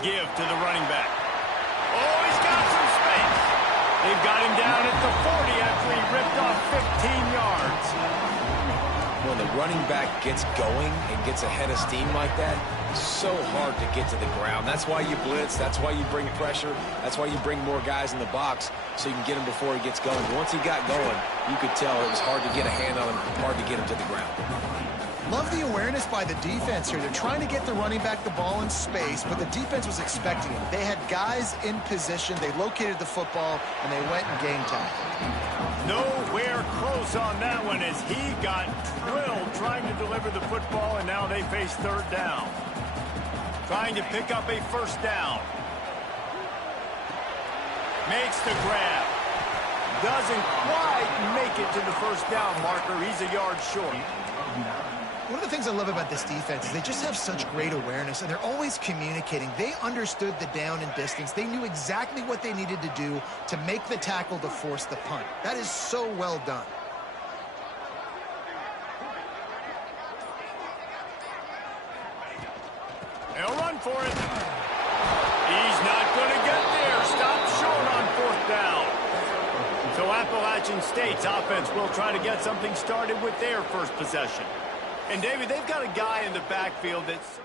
Give to the running back. Oh, he's got some space. They've got him down at the 40 after he ripped off 15 yards. When the running back gets going and gets ahead of steam like that, it's so hard to get to the ground. That's why you blitz. That's why you bring pressure. That's why you bring more guys in the box so you can get him before he gets going. But once he got going, you could tell it was hard to get a hand on him, hard to get him to the ground. Love the awareness by the defense here. They're trying to get the running back the ball in space, but the defense was expecting it. They had guys in position. They located the football, and they went and game tackled. Nowhere close on that one as he got drilled trying to deliver the football, and now they face third down. Trying to pick up a first down. Makes the grab. Doesn't quite make it to the first down marker. He's a yard short. One of the things I love about this defense is they just have such great awareness, and they're always communicating. They understood the down and distance. They knew exactly what they needed to do to make the tackle to force the punt. That is so well done. They'll run for it. He's not going to get there. Stop short on fourth down. So Appalachian State's offense will try to get something started with their first possession. And, David, they've got a guy in the backfield that's...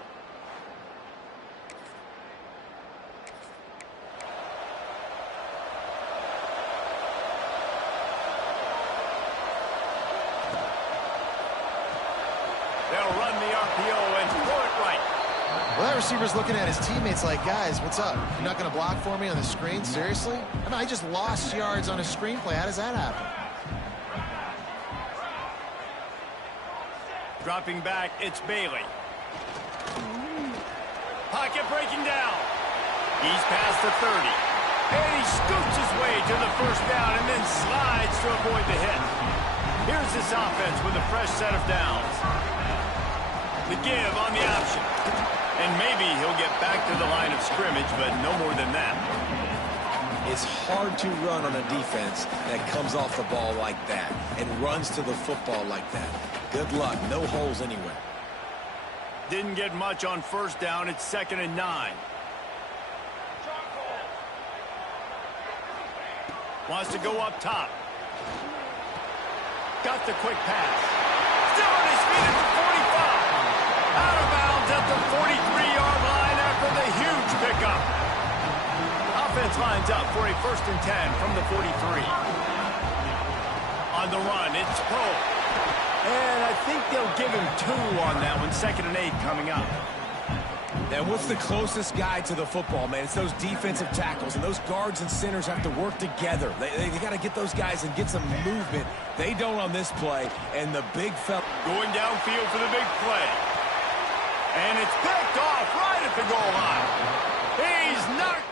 They'll run the RPO and throw it right. Well, that receiver's looking at his teammates like, guys, what's up? You're not going to block for me on the screen? Seriously? I mean, I just lost yards on a screenplay. How does that happen? Dropping back, it's Bailey. Pocket breaking down. He's past the 30. And he scoots his way to the first down and then slides to avoid the hit. Here's this offense with a fresh set of downs. The give on the option. And maybe he'll get back to the line of scrimmage, but no more than that. It's hard to run on a defense that comes off the ball like that and runs to the football like that. Good luck. No holes anywhere. Didn't get much on first down. It's 2nd and 9. Wants to go up top. Got the quick pass. Still on his feet at the 45. Out of bounds at the 43-yard line after the huge pickup. Offense lines up for a 1st and 10 from the 43. On the run, it's Poe. And I think they'll give him 2 on that one. 2nd and 8 coming up. And what's the closest guy to the football, man? It's those defensive tackles, and those guards and centers have to work together. They got to get those guys and get some movement. They don't on this play, and the big fella going downfield for the big play. And it's picked off right at the goal line. He's knocked.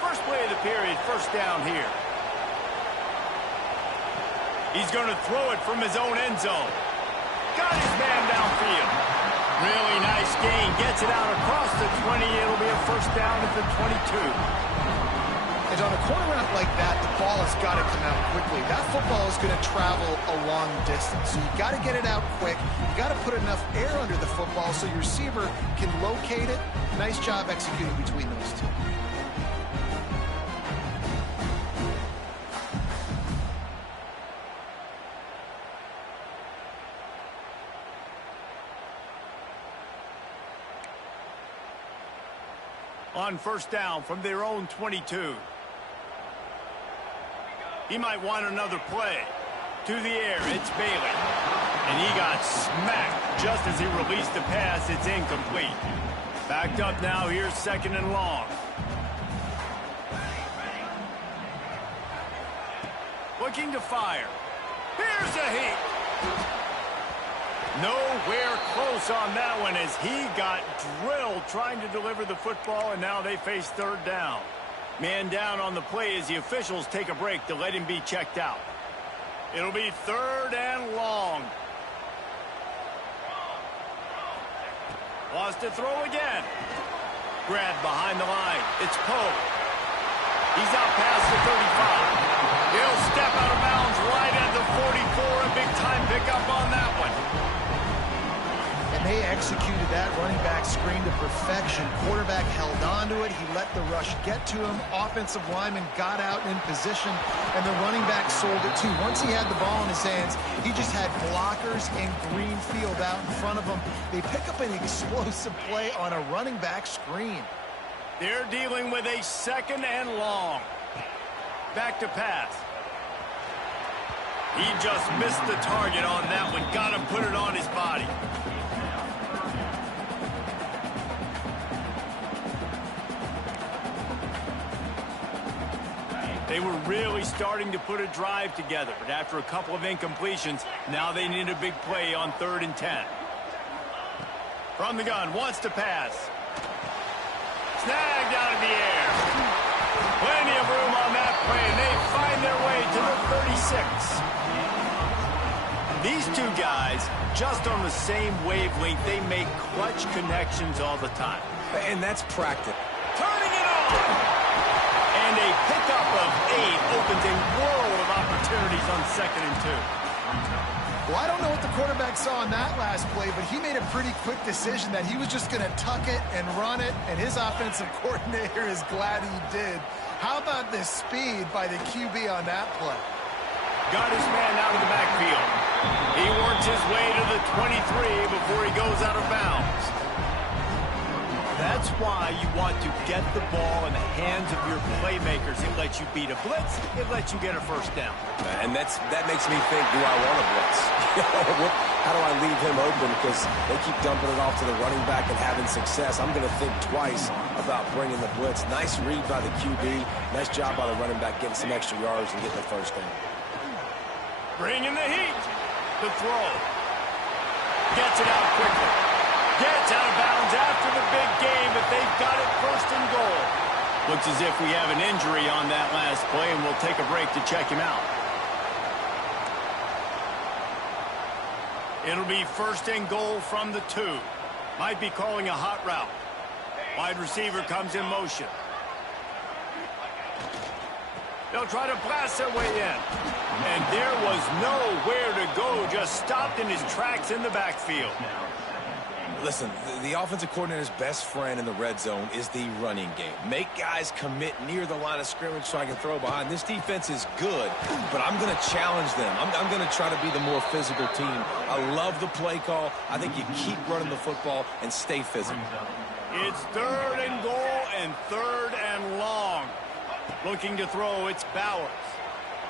First play of the period, first down here. He's going to throw it from his own end zone. Got his man downfield. Really nice gain. Gets it out across the 20. It'll be a first down at the 22. And on a corner route like that, the ball has got to come out quickly. That football is going to travel a long distance. So you got to get it out quick. You got to put enough air under the football so your receiver can locate it. Nice job executing between those two. On first down from their own 22. He might want another play. To the air, it's Bailey. And he got smacked just as he released the pass. It's incomplete. Backed up now. Here's 2nd and long. Looking to fire. Here's a hit. Nowhere close on that one as he got drilled trying to deliver the football, and now they face third down. Man down on the play as the officials take a break to let him be checked out. It'll be 3rd and long. Wants to throw again. Grab behind the line. It's Poe. He's out past the 35. He'll step out of bounds right at the 44. A big-time pick up on that one. And they executed that running back screen to perfection. Quarterback held on to it. He let the rush get to him. Offensive lineman got out in position, and the running back sold it too. Once he had the ball in his hands, he just had blockers and green field out in front of him. They pick up an explosive play on a running back screen. They're dealing with a 2nd and long. Back to pass. He just missed the target on that one. Got to put it on his body. They were really starting to put a drive together, but after a couple of incompletions, now they need a big play on 3rd and 10. From the gun, wants to pass. Snagged out of the air. Plenty of room on that play, and they find their way to the 36. These two guys, just on the same wavelength, they make clutch connections all the time. And that's practice. Turning it on! And a pickup of 8 opens a world of opportunities on 2nd and 2. Well, I don't know what the quarterback saw in that last play, but he made a pretty quick decision that he was just going to tuck it and run it, and his offensive coordinator is glad he did. How about the speed by the QB on that play? Got his man out of the backfield. He works his way to the 23 before he goes out of bounds. That's why you want to get the ball in the hands of your playmakers. It lets you beat a blitz. It lets you get a 1st down. And that makes me think, do I want a blitz? How do I leave him open? Because they keep dumping it off to the running back and having success. I'm going to think twice about bringing the blitz. Nice read by the QB. Nice job by the running back getting some extra yards and getting the 1st down. Bringing the heat. The throw. Gets it out quickly. Gets out of bounds after the big game, but they've got it 1st and goal. Looks as if we have an injury on that last play, and we'll take a break to check him out. It'll be 1st and goal from the 2. Might be calling a hot route. Wide receiver comes in motion. They'll try to blast their way in. And there was nowhere to go, just stopped in his tracks in the backfield. Listen, the offensive coordinator's best friend in the red zone is the running game. Make guys commit near the line of scrimmage so I can throw behind. This defense is good, but I'm going to challenge them. I'm going to try to be the more physical team. I love the play call. I think you keep running the football and stay physical. It's 3rd and goal and 3rd and long. Looking to throw, it's Bowers.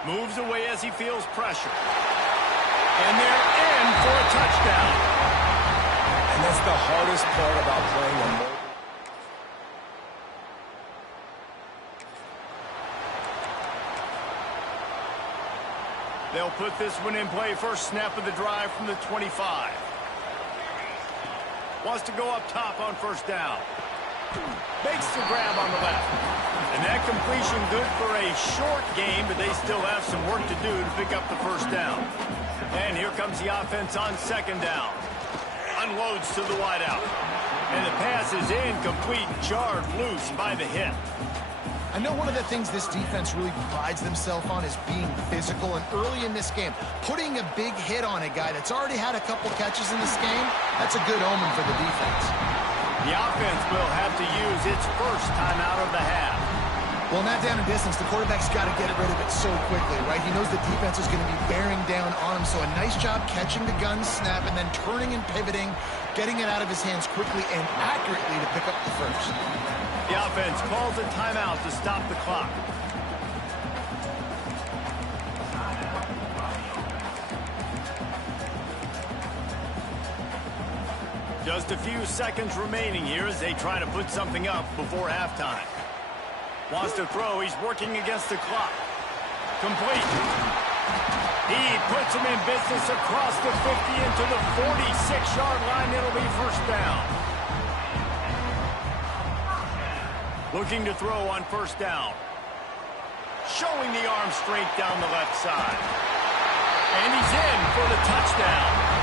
Moves away as he feels pressure. And they're in for a touchdown. And that's the hardest part about playing a mobile. They'll put this one in play. 1st snap of the drive from the 25. Wants to go up top on 1st down. Makes the grab on the left. And that completion good for a short game, but they still have some work to do to pick up the 1st down. And here comes the offense on 2nd down. Unloads to the wideout. And the pass is incomplete, jarred loose by the hit. I know one of the things this defense really prides themselves on is being physical, and early in this game, putting a big hit on a guy that's already had a couple catches in this game, that's a good omen for the defense. The offense will have to use its 1st time out of the half. Well, in that down and distance, the quarterback's got to get rid of it so quickly, right? He knows the defense is going to be bearing down on him, so a nice job catching the gun snap and then turning and pivoting, getting it out of his hands quickly and accurately to pick up the 1st. The offense calls a timeout to stop the clock. Just a few seconds remaining here as they try to put something up before halftime. Wants to throw. He's working against the clock. Complete. He puts him in business across the 50 into the 46-yard line. It'll be 1st down. Looking to throw on 1st down. Showing the arm strength down the left side. And he's in for the touchdown.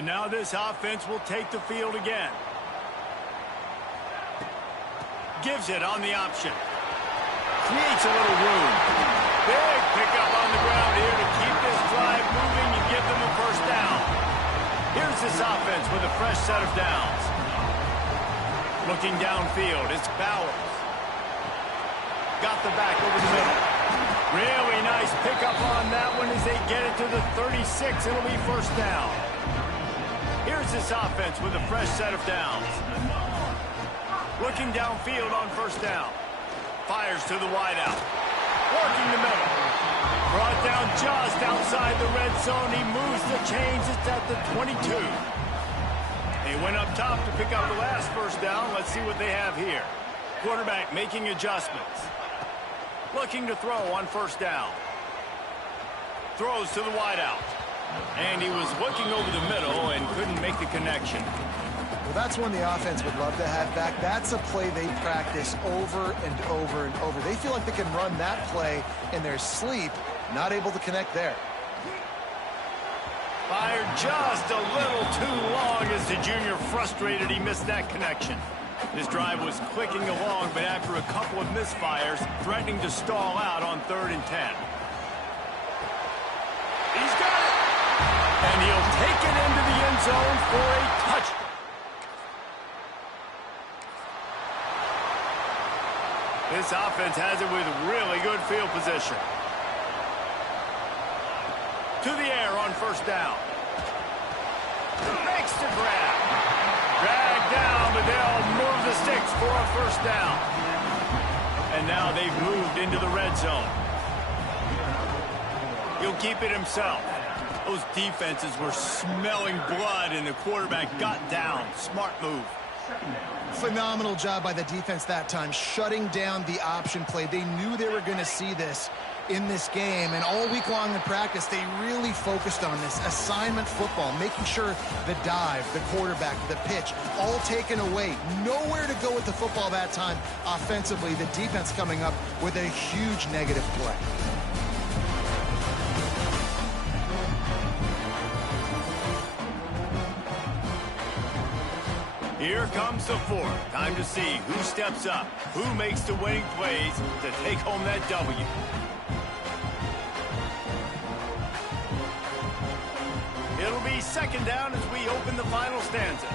And now this offense will take the field again. Gives it on the option. Creates a little room. Big pickup on the ground here to keep this drive moving and give them a first down. Here's this offense with a fresh set of downs. Looking downfield, it's Bowers. Got the back over the middle. Really nice pickup on that one as they get it to the 36. It'll be first down. Here's this offense with a fresh set of downs. Looking downfield on first down. Fires to the wideout. Working the middle. Brought down just outside the red zone. He moves the chains. It's at the 22. They went up top to pick up the last first down. Let's see what they have here. Quarterback making adjustments. Looking to throw on first down. Throws to the wideout. And he was looking over the middle and couldn't make the connection. Well, that's one the offense would love to have back. That's a play they practice over and over and over. They feel like they can run that play in their sleep. Not able to connect there. Fired just a little too long as the junior frustrated he missed that connection. This drive was clicking along, but after a couple of misfires, threatening to stall out on 3rd and 10. He's got it! And he'll take it into the end zone for a touchdown. This offense has it with really good field position. To the air on first down. Makes the grab. Dragged down, but they'll move the sticks for a first down. And now they've moved into the red zone. He'll keep it himself. Those defenses were smelling blood, and the quarterback got down. Smart move. Phenomenal job by the defense that time, shutting down the option play. They knew they were going to see this in this game, and all week long in practice, they really focused on this assignment football, making sure the dive, the quarterback, the pitch, all taken away. Nowhere to go with the football that time offensively. The defense coming up with a huge negative play. Here comes the fourth. Time to see who steps up, who makes the winning plays to take home that W. It'll be second down as we open the final stanza.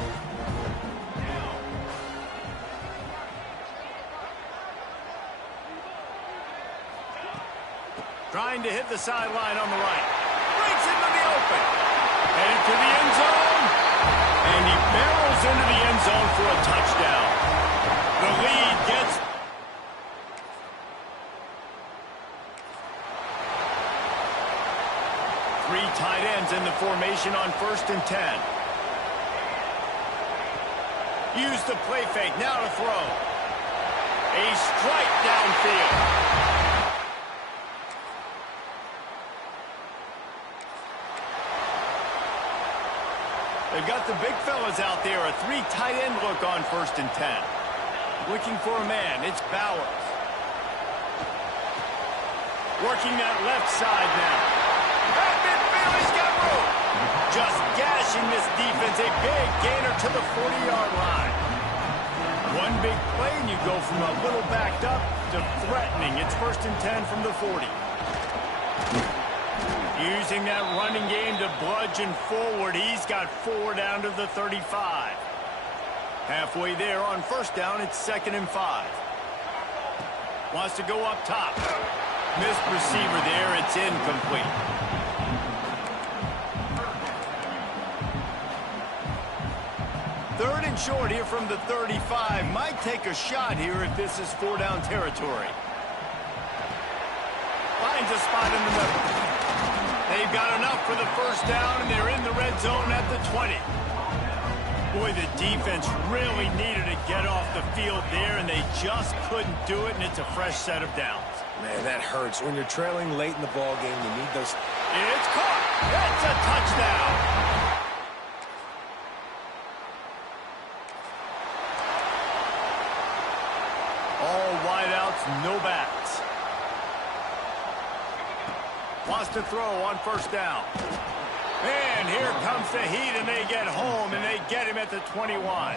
Trying to hit the sideline on the right. Breaks into the open. Headed to the end zone. And he barrels into the end zone for a touchdown. The lead gets... Three tight ends in the formation on 1st and 10. Use the play fake, now to throw. A strike downfield. They've got the big fellas out there, a 3 tight end look on 1st and 10. Looking for a man, it's Bowers. Working that left side now. At midfield, he's got room. Just gashing this defense, a big gainer to the 40-yard line. One big play and you go from a little backed up to threatening. It's 1st and 10 from the 40. Using that running game to bludgeon forward. He's got 4 down to the 35. Halfway there on first down, it's 2nd and 5. Wants to go up top. Missed receiver there, it's incomplete. Third and short here from the 35. Might take a shot here if this is 4-down territory. Finds a spot in the middle. They've got enough for the first down, and they're in the red zone at the 20. Boy, the defense really needed to get off the field there, and they just couldn't do it, and it's a fresh set of downs. Man, that hurts. When you're trailing late in the ball game, you need those. It's caught. That's a touchdown. All wideouts, no backs. Wants to throw on first down. And here comes the heat, and they get home, and they get him at the 21.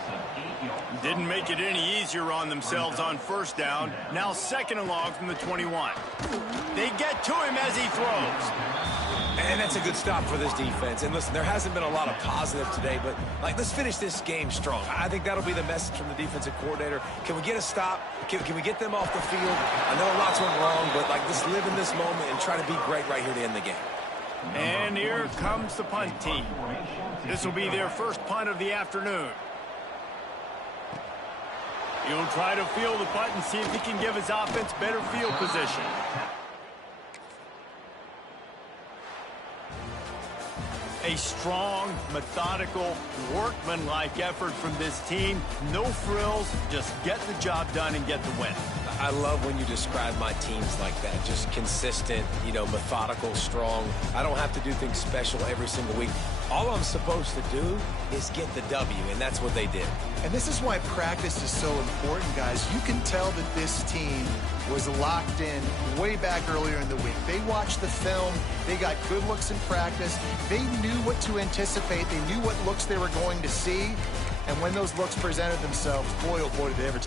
Didn't make it any easier on themselves on first down. Now second and long from the 21. They get to him as he throws. And that's a good stop for this defense. And listen, there hasn't been a lot of positive today, but let's finish this game strong. I think that'll be the message from the defensive coordinator. Can we get a stop? Can we get them off the field? I know lots went wrong, but let's live in this moment and try to be great right here to end the game. And here comes the punt team. This will be their first punt of the afternoon. He'll try to field the punt and see if he can give his offense better field position. A strong, methodical, workmanlike effort from this team. No frills, just get the job done and get the win. I love when you describe my teams like that. Just consistent, methodical, strong. I don't have to do things special every single week. All I'm supposed to do is get the W, and that's what they did. And this is why practice is so important, guys. You can tell that this team was locked in way back earlier in the week. They watched the film. They got good looks in practice. They knew what to anticipate. They knew what looks they were going to see. And when those looks presented themselves, boy, oh boy, did they ever